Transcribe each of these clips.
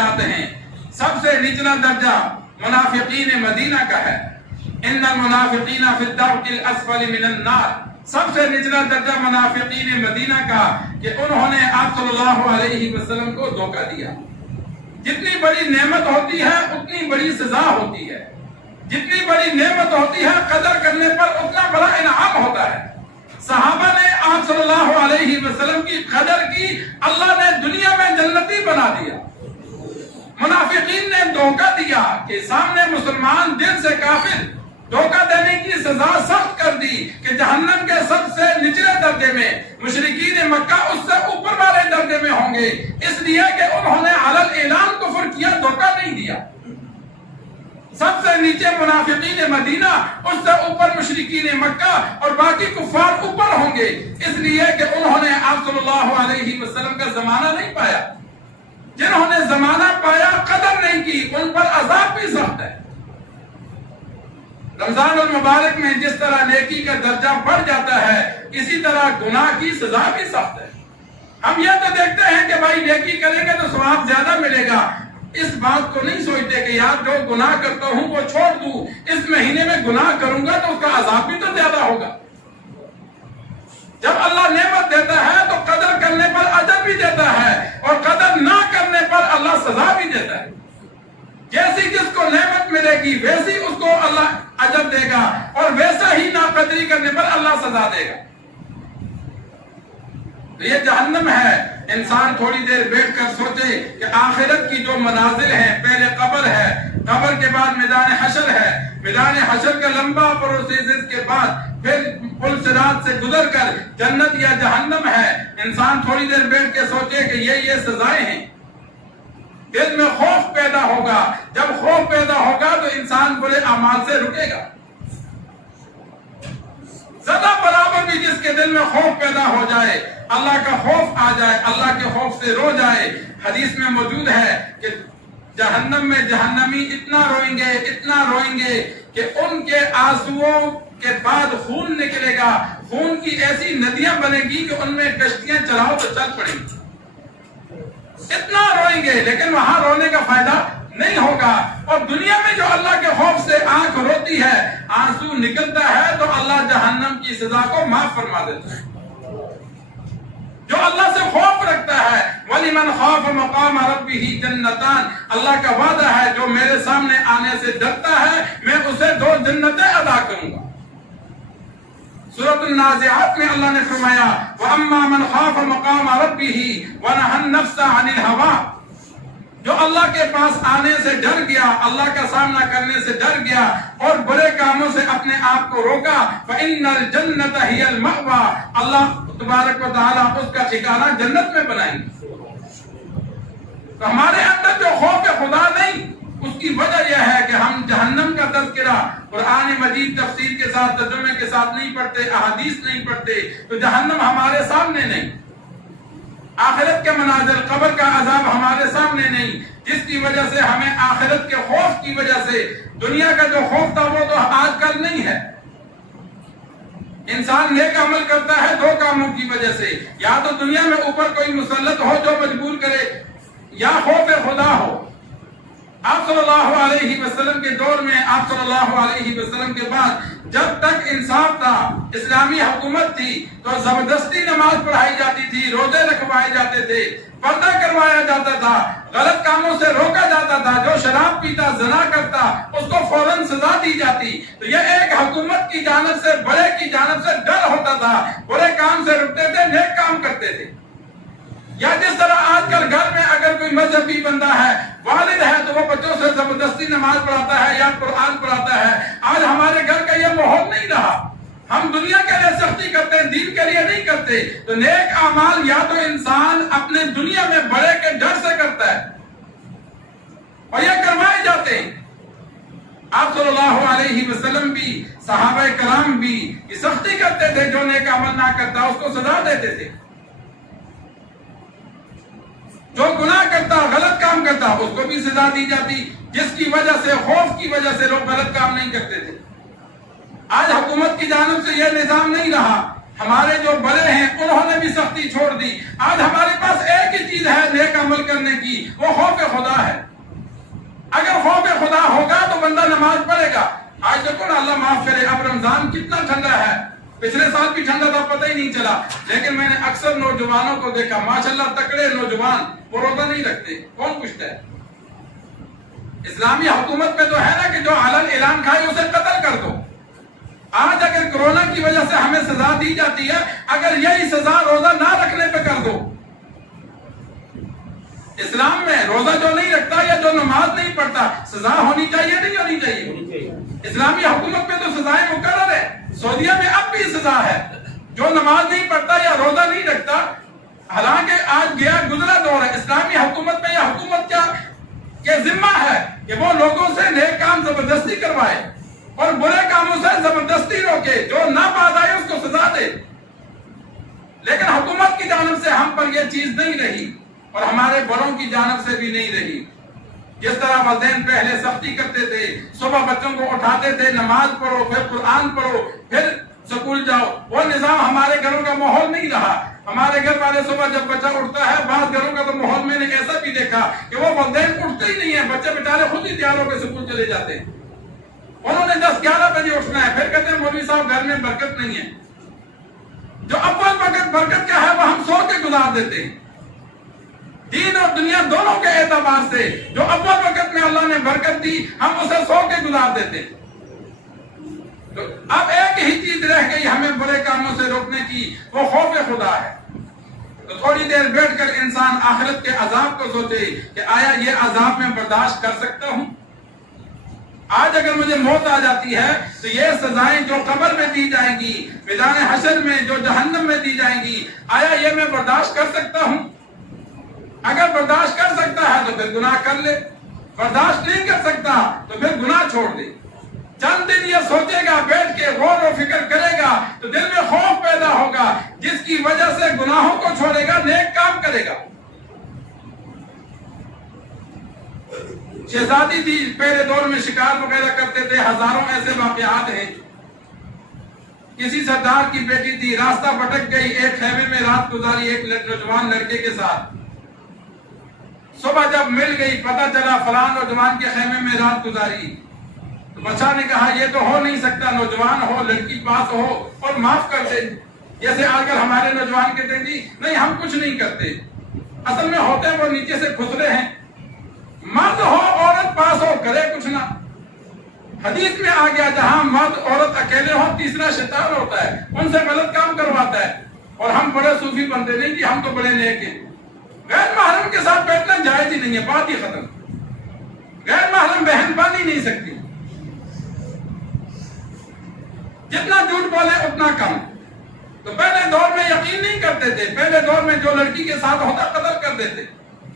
جاتے ہیں۔ سب سے نچلا درجہ منافقین مدینہ کا ہے، ان المنافقین فی الدرک الاسفل من النار، سب سے نچلا درجہ منافقین مدینہ کا کہ انہوں نے آپ صلی اللہ علیہ وسلم کو دھوکہ دیا۔ جتنی بڑی نعمت ہوتی ہے اتنی بڑی سزا ہوتی ہے، جتنی بڑی نعمت ہوتی ہے قدر کرنے پر اتنا بڑا انعام ہوتا ہے۔ صحابہ نے آپ صلی اللہ علیہ وسلم کی قدر کی، اللہ نے دنیا میں جنتی بنا دیا۔ منافقین نے دھوکہ دیا کہ سامنے مسلمان دل سے کافر، دھوکہ دینے کی سزا سخت کر دی کہ جہنم کے سب سے نچلے درجے میں، مشرکین مکہ اس سے اوپر والے درجے میں ہوں گے، اس لیے کہ انہوں نے علی الاعلان کفر کیا، دھوکہ نہیں دیا۔ سب سے نیچے منافقین مدینہ، اس سے اوپر مشرکین مکہ اور باقی کفار اوپر ہوں گے، اس لیے کہ انہوں نے آپ صلی اللہ علیہ وسلم کا زمانہ نہیں پایا۔ جنہوں نے زمانہ پایا قدر نہیں کی، ان پر عذاب بھی سخت ہے۔ رمضان المبارک میں جس طرح نیکی کا درجہ بڑھ جاتا ہے، اسی طرح گناہ کی سزا بھی سخت ہے۔ ہم یہ تو دیکھتے ہیں کہ بھائی نیکی کریں گے تو ثواب زیادہ ملے گا، اس بات کو نہیں سوچتے کہ یار جو گناہ کرتا ہوں وہ چھوڑ دوں، اس مہینے میں گناہ کروں گا تو اس کا عذاب بھی تو زیادہ ہوگا۔ جب اللہ نعمت دیتا ہے تو قدر کرنے پر اجر بھی دیتا ہے، اور قدر نہ کرنے پر اللہ سزا بھی دیتا ہے۔ جیسی جس کو نعمت ملے گی ویسی اس کو اللہ اجر دے گا، اور ویسا ہی ناقدری کرنے پر اللہ سزا دے گا۔ یہ جہنم ہے۔ انسان تھوڑی دیر بیٹھ کر سوچے کہ آخرت کی جو منازل ہیں، پہلے قبر ہے، قبر کے بعد میدان حشر ہے، میدان حشر کا لمبا پروسیس کے بعد پھر پل صراط سے گزر کر جنت یا جہنم ہے۔ انسان تھوڑی دیر بیٹھ کے سوچے کہ یہ سزائیں ہیں، دل میں خوف پیدا ہوگا۔ جب خوف پیدا ہوگا تو انسان برے اعمال سے رکے گا۔ زیادہ برابر بھی جس کے دل میں خوف پیدا ہو جائے، اللہ کا خوف آ جائے، اللہ کے خوف سے رو جائے۔ حدیث میں موجود ہے کہ جہنم میں جہنمی اتنا روئیں گے کہ ان کے آنسوؤں کے بعد خون نکلے گا، خون کی ایسی ندیاں بنے گی کہ ان میں کشتیاں چلاؤ تو چل پڑیں گی۔ اتنا روئیں گے، لیکن وہاں رونے کا فائدہ نہیں ہوگا۔ اور دنیا میں جو اللہ کے خوف سے آنکھ روتی ہے، آنسو نکلتا ہے، تو اللہ جہنم کی سزا کو معاف فرما دیتا ہے۔ جو اللہ سے خوف رکھتا ہے، وَلِمَنْ خَافَ مَقَامَ رَبِّهِ جَنَّتَانِ، اللہ کا وعدہ ہے جو میرے سامنے آنے سے ڈرتا ہے میں اسے 2 جنتیں عطا کروں گا۔ سورۃ النازعات میں اللہ نے فرمایا وَأَمَّا مَنْ خَافَ مَقَامَ رَبِّهِ وَنَهَى النَّفْسَ عَنِ الْهَوَىٰ، جو اللہ کے پاس آنے سے ڈر گیا، اللہ کا سامنا کرنے سے ڈر گیا اور برے کاموں سے اپنے آپ کو روکا، فَإِنَّ الْجَنَّةَ هِيَ الْمَأْوَىٰ، اللہ تبارک و تعالیٰ اس کا ٹھکانہ جنت میں بنائیں گے۔ تو ہمارے اندر جو خوف خدا نہیں، اس کی وجہ یہ ہے کہ ہم جہنم کا تذکرہ قرآن مجید تفسیر کے ساتھ، ترجمے کے ساتھ نہیں پڑھتے، احادیث نہیں پڑھتے، تو جہنم ہمارے سامنے نہیں، آخرت کے مناظر، قبر کا عذاب ہمارے سامنے نہیں، جس کی وجہ سے ہمیں آخرت کے خوف کی وجہ سے، دنیا کا جو خوف تھا وہ تو آج کل نہیں ہے۔ انسان نیک عمل کرتا ہے 2 کاموں کی وجہ سے، یا تو دنیا میں اوپر کوئی مسلط ہو جو مجبور کرے، یا خوف خدا ہو۔ آپ صلی اللہ علیہ وسلم کے دور میں، آپ صلی اللہ علیہ وسلم کے بعد جب تک انصاف تھا، اسلامی حکومت تھی، تو زبردستی نماز پڑھائی جاتی تھی، روزے رکھوائے جاتے تھے، پردہ کروایا جاتا تھا، غلط کاموں سے روکا جاتا تھا، جو شراب پیتا، زنا کرتا، اس کو فوراً سزا دی جاتی۔ تو یہ ایک حکومت کی جانب سے، بڑے کی جانب سے ڈر ہوتا تھا، برے کام سے رکتے تھے، نیک کام کرتے تھے۔ یا جس طرح آج کل گھر میں اگر کوئی مذہبی بندہ ہے، والد ہے، تو وہ بچوں سے زبردستی نماز پڑھاتا ہے یا قرآن پڑھاتا ہے۔ آج ہمارے گھر کا یہ ماحول نہیں رہا، ہم دنیا کے لیے سختی کرتے ہیں، دین کے لیے نہیں کرتے۔ تو نیک اعمال یا تو انسان اپنے دنیا میں بڑے کے ڈر سے کرتا ہے، اور یہ کروائے جاتے ہیں۔ آپ صلی اللہ علیہ وسلم بھی، صحابہ کرام بھی یہ سختی کرتے تھے، جو نیک عمل نہ کرتا اس کو سزا دیتے تھے، جو گناہ کرتا، غلط کام کرتا، اس کو بھی سزا دی جاتی، جس کی وجہ سے، خوف کی وجہ سے لوگ غلط کام نہیں کرتے تھے۔ آج حکومت کی جانب سے یہ نظام نہیں رہا، ہمارے جو بڑے ہیں انہوں نے بھی سختی چھوڑ دی. آج ہمارے پاس ایک ہی چیز ہے نیک عمل کرنے کی, وہ خوف خدا ہے. اگر خوف خدا ہوگا تو بندہ نماز پڑھے گا. آج دیکھو نا, اللہ معاف کرے, اب رمضان کتنا ٹھنڈا ہے. پچھلے سال بھی ٹھنڈا تھا, پتہ ہی نہیں چلا. لیکن میں نے اکثر نوجوانوں کو دیکھا, ماشاءاللہ تکڑے نوجوان, وہ روزہ نہیں رکھتے. کون پوچھتا ہے؟ اسلامی حکومت میں تو ہے نا کہ جو علن اعلان کھائے اسے قتل کر دو. آج اگر کورونا کی وجہ سے ہمیں سزا دی جاتی ہے, اگر یہی سزا روزہ نہ رکھنے پہ کر دو. اسلام میں روزہ جو نہیں رکھتا یا جو نماز نہیں پڑھتا سزا ہونی چاہیے نہیں ہونی چاہیے؟ اسلامی حکومت میں تو سزائیں مقرر ہے. سعودیہ میں اب بھی سزا ہے جو نماز نہیں پڑھتا یا روزہ نہیں رکھتا. حالانکہ آج گیا گزرا دور ہے. اسلامی حکومت میں یہ حکومت کیا کہ ذمہ ہے کہ وہ لوگوں سے نیک کام زبردستی کروائے اور برے کاموں سے زبردستی روکے, جو نہ باز آئے اس کو سزا دے. لیکن حکومت کی جانب سے ہم پر یہ چیز نہیں رہی اور ہمارے بڑوں کی جانب سے بھی نہیں رہی. جس طرح والدین پہلے سختی کرتے تھے, صبح بچوں کو اٹھاتے تھے, نماز پڑھو, پھر قرآن پڑھو, پھر سکول جاؤ, وہ نظام ہمارے گھروں کا ماحول نہیں رہا. ہمارے گھر والے صبح جب بچہ اٹھتا ہے, بعض گھروں کا تو ماحول میں نے ایسا بھی دیکھا کہ وہ والدین اٹھتے ہی نہیں ہیں, بچے بیچارے خود ہی تیار ہو کے سکول چلے جاتے ہیں. انہوں نے 10-11 بجے اٹھنا ہے, پھر کہتے ہیں مولوی صاحب گھر میں برکت نہیں ہے. جو اول وقت برکت کیا ہے وہ ہم سو کے گزار دیتے ہیں. دین اور دنیا دونوں کے اعتبار سے جو اول وقت میں اللہ نے برکت دی ہم اسے سو کے گزار دیتے. تو اب ایک ہی چیز رہ گئی ہمیں برے کاموں سے روکنے کی, وہ خوف خدا ہے. تو تھوڑی دیر بیٹھ کر انسان آخرت کے عذاب کو سوچے کہ آیا یہ عذاب میں برداشت کر سکتا ہوں. آج اگر مجھے موت آ جاتی ہے تو یہ سزائیں جو قبر میں دی جائیں گی, میدان حشر میں جو جہنم میں دی جائیں گی, آیا یہ میں برداشت کر سکتا ہوں؟ اگر برداشت کر سکتا ہے تو پھر گناہ کر لے, برداشت نہیں کر سکتا تو پھر گناہ چھوڑ دے. چند دن یہ سوچے گا, بیٹھ کے غور و فکر کرے گا تو دل میں خوف پیدا ہوگا, جس کی وجہ سے گناہوں کو چھوڑے گا, نیک کام کرے گا. شہزادی تھی, پہلے دور میں شکار وغیرہ کرتے تھے, ہزاروں ایسے واقعات ہیں. کسی سردار کی بیٹی تھی, راستہ بھٹک گئی, ایک خیمے میں رات گزاری ایک نوجوان لڑکے کے ساتھ. صبح جب مل گئی, پتہ چلا فلاں نوجوان کے خیمے میں رات گزاری. تو بچہ نے کہا یہ تو ہو نہیں سکتا, نوجوان ہو, لڑکی پاس ہو اور معاف کر دے. جیسے آج کل ہمارے نوجوان کہتے ہیں جی نہیں ہم کچھ نہیں کرتے, اصل میں ہوتے وہ نیچے سے کھسرے ہیں. مرد ہو عورت پاس ہو, کرے کچھ نہ. حدیث میں آ گیا جہاں مرد عورت اکیلے ہو تیسرا شیطان ہوتا ہے, ان سے غلط کام کرواتا ہے. اور ہم بڑے صوفی بنتے نہیں کہ ہم تو بڑے نیک ہیں. غیر محرم کے ساتھ بیٹھنا جائز ہی نہیں ہے, بات ہی ختم. غیر محرم بہن بن ہی نہیں سکتی. جتنا جھوٹ بولے اتنا کم. تو پہلے دور میں یقین نہیں کرتے تھے, پہلے دور میں جو لڑکی کے ساتھ ہوتا قتل کر دیتے.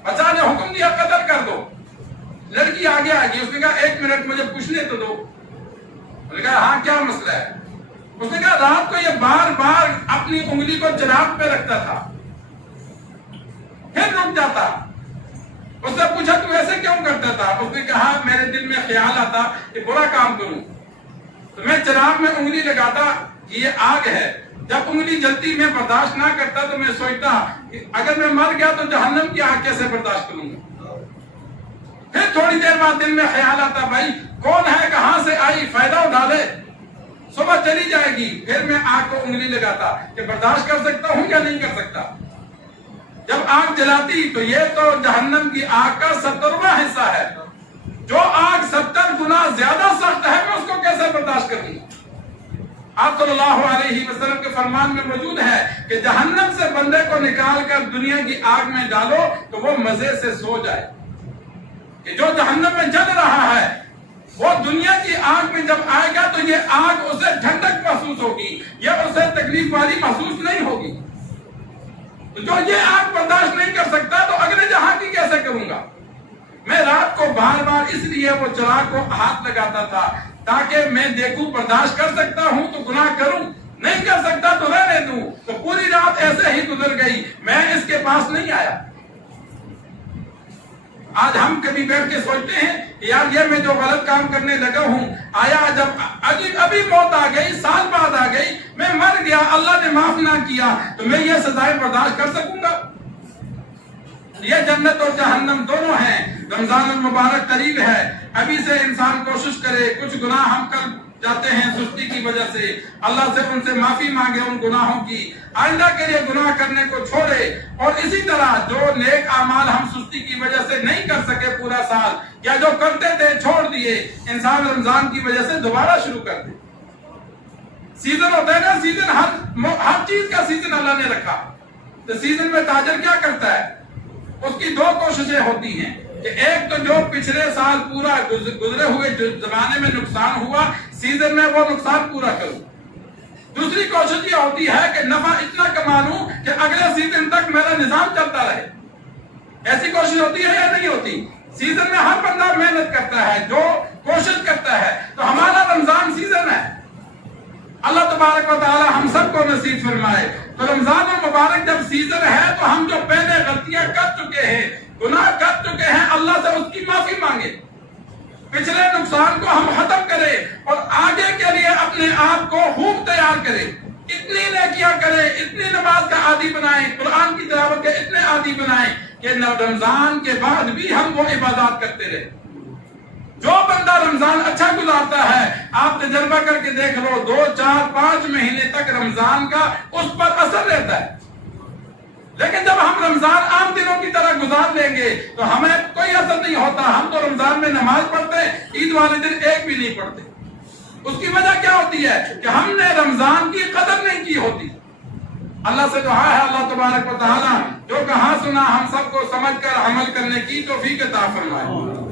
بچہ نے حکم دیا قتل کر دو. لڑکی آگے آ گئی, اس نے کہا 1 منٹ مجھے پوچھنے تو دو. اس نے کہا ہاں کیا مسئلہ ہے؟ اس نے کہا رات کو یہ بار بار اپنی انگلی کو چراغ پہ رکھتا تھا, پھر رک جاتا. اس سے پوچھا تو ایسے کیوں کرتا تھا؟ اس نے کہا میرے دل میں خیال آتا کہ برا کام کروں تو میں چراغ میں انگلی لگاتا کہ یہ آگ ہے. جب انگلی جلتی میں برداشت نہ کرتا تو میں سوچتا کہ اگر میں مر گیا تو جہنم کی آگ کیسے برداشت کروں گا. پھر تھوڑی دیر بعد دل میں خیال آتا بھائی کون ہے, کہاں سے آئی, فائدہ اٹھا لے, صبح چلی جائے گی. پھر میں آگ کو انگلی لگاتا کہ برداشت کر سکتا ہوں یا نہیں کر سکتا. جب آگ جلاتی تو یہ تو جہنم کی آگ کا 70واں حصہ ہے. جو آگ 70 گنا زیادہ سخت ہے میں اس کو کیسے برداشت کروں. آپ صلی اللہ علیہ وسلم کے فرمان میں موجود ہے کہ جہنم سے بندے کو نکال کر دنیا کی آگ میں ڈالو تو وہ مزے سے سو جائے. کہ جو جہنم میں جل رہا ہے وہ دنیا کی آگ میں جب آئے گا تو یہ آگ اسے ٹھنڈک محسوس ہوگی, یہ اسے تکلیف والی محسوس نہیں ہوگی. تو جو یہ آگ برداشت نہیں کر سکتا تو اگلے جہاں کی کیسے کروں گا. میں رات کو بار بار اس لیے وہ چراغ کو ہاتھ لگاتا تھا تاکہ میں دیکھوں برداشت کر سکتا ہوں تو گناہ کروں, نہیں کر سکتا تو رہنے دوں. تو پوری رات ایسے ہی گزر گئی, میں اس کے پاس نہیں آیا. آج ہم کبھی بیٹھ کے سوچتے ہیں کہ یار یہ میں جو غلط کام کرنے لگا ہوں، آیا جب ابھی موت آ گئی، سال بعد آ گئی، میں مر گیا، اللہ نے معاف نہ کیا، تو میں یہ سزائیں برداشت کر سکوں گا؟ یہ جنت اور جہنم دونوں ہیں۔ رمضان المبارک قریب ہے، ابھی سے انسان کوشش کرے، کچھ گناہ ہم کر جاتے ہیں سستی کی وجہ سے، اللہ سے ان سے معافی مانگے ان گناہوں کی، آئندہ کے لیے گناہ کرنے کو چھوڑے، اور اسی طرح جو نیک اعمال ہم سستی کی وجہ سے نہیں کر سکے پورا سال، یا جو کرتے تھے چھوڑ دیے، انسان رمضان کی وجہ سے دوبارہ شروع کر دے۔ سیزن ہوتا ہے نا، سیزن ہر چیز کا سیزن اللہ نے رکھا، تو سیزن میں تاجر کیا کرتا ہے؟ اس کی دو کوششیں ہوتی ہیں کہ ایک تو جو پچھلے سال پورا گزرے ہوئے جو زمانے میں نقصان ہوا، سیزن میں وہ نقصان پورا کروں۔ دوسری کوشش یہ ہوتی ہے کہ نفع اتنا کما لوں کہ اگلے سیزن تک میرا نظام چلتا رہے۔ ایسی کوشش ہوتی ہے یا نہیں ہوتی؟ سیزن میں ہر بندہ محنت کرتا ہے، جو کوشش کرتا ہے، تو ہمارا رمضان سیزن ہے۔ اللہ تبارک و تعالی ہم سب کو نصیب فرمائے۔ تو رمضان المبارک جب سیزن ہے تو ہم جو پہلے غلطیاں کر چکے ہیں، گناہ کر چکے ہیں، اللہ سے اس کی معافی مانگے، پچھلے نقصان کو ہم ختم کریں، اور آگے کے لیے اپنے آپ کو خوب تیار کریں، اتنی نیکیاں کریں، اتنی نماز کا عادی بنائیں، قرآن کی تلاوت کے اتنے عادی بنائیں کہ رمضان کے بعد بھی ہم وہ عبادات کرتے رہیں۔ جو بندہ رمضان اچھا گزارتا ہے، آپ تجربہ کر کے دیکھ لو، 2 4 5 مہینے تک رمضان کا اس پر اثر رہتا ہے۔ لیکن جب ہم رمضان عام دنوں کی طرح گزار لیں گے تو ہمیں کوئی اثر نہیں ہوتا۔ ہم تو رمضان میں نماز پڑھتے ہیں، عید والے دن ایک بھی نہیں پڑھتے۔ اس کی وجہ کیا ہوتی ہے کہ ہم نے رمضان کی قدر نہیں کی ہوتی۔ اللہ سے دعا ہے اللہ تبارک و تعالی جو کہا سنا ہم سب کو سمجھ کر عمل کرنے کی توفیق عطا فرمائے۔